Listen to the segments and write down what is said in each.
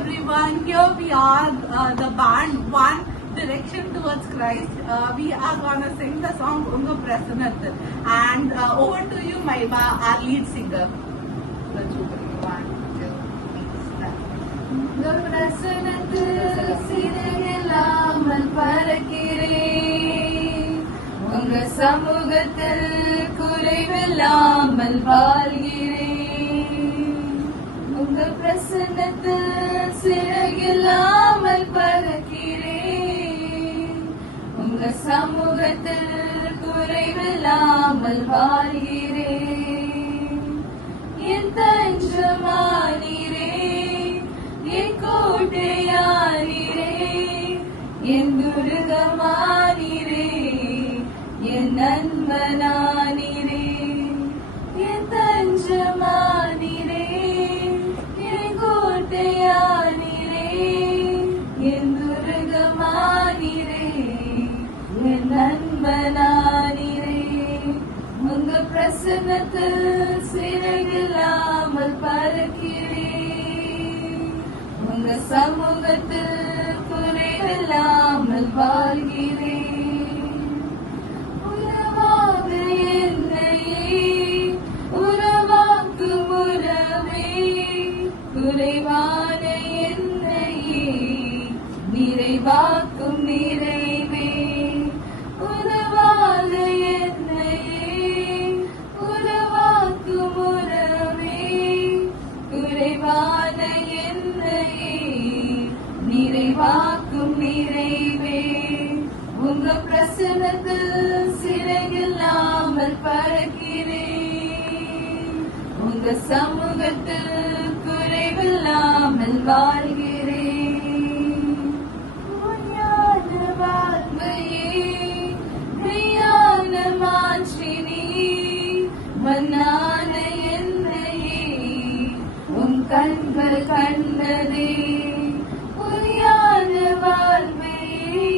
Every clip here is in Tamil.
everyone. Here we are, the band One Direction Towards Christ. We are gonna sing the song Unga Prasannathil. And over to you, Maiva, our lead singer. உங்க பிரசன்னத்தில் சிறையில்லாமல் பறக்கிறேன், உங்க சமூகத்தில் குறைவில்லாமல் வாழ்கிறேன். உங்க பிரசன்னத்தில் சிறையில்லாமல் பறக்கிறேன், உங்க சமூகத்தில் குறைவில்லாமல் வாழ்கிறேன். என் தஞ்சமானீரே, என் கோட்டையானீரே, என் துருகமானீரே, என் நண்பனானீரே. என் தஞ்சமானீரே, என் கோட்டையானீரே, என் துருகமானீரே, என் நண்பனானீரே. உங்க பிரசன்னத்தில் சிறையில்லாமல் பறக்கிறேன், உங்க சமூகத்தில் குறைவில்லாமல் வாழ்கிறேன். உறவாக என்னையே உறவாக்கும் உறவே, குறைவான என்னையே நிறைவாக்கும் நிறைவே. உறவாக என்னையே உறவாக்கும் உறவே, குறைவான என்னையே நிறைவாக்கும் நிறைவே. உங்க பிரசன்னத்தில் சிறையில்லாமல் பறக்கிறேன், உங்க சமூகத்தில் குறைவில்லாமல் வாழ்கிறேன். உண்மையான வார்த்தையே மெய்யான மாற்றினி, மன்னான என்னையே உன் கண்கள் கண்டதே. உண்மையான வாழ்வையே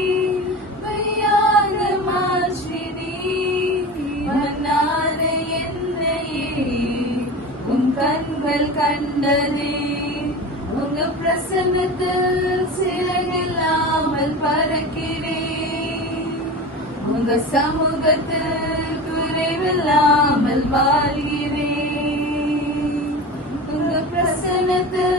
மெய்யான மாற்றினி, மன்னான என்னையே உன் கண்கள் கண்டதே. உங்க பிரசன்னத்தில் சிறையில்லாமல் பறக்கிறேன், உங்க சமூகத்தில் குறைவில்லாமல் வாழ்கிறேன். உங்க பிரசன்னத்தில்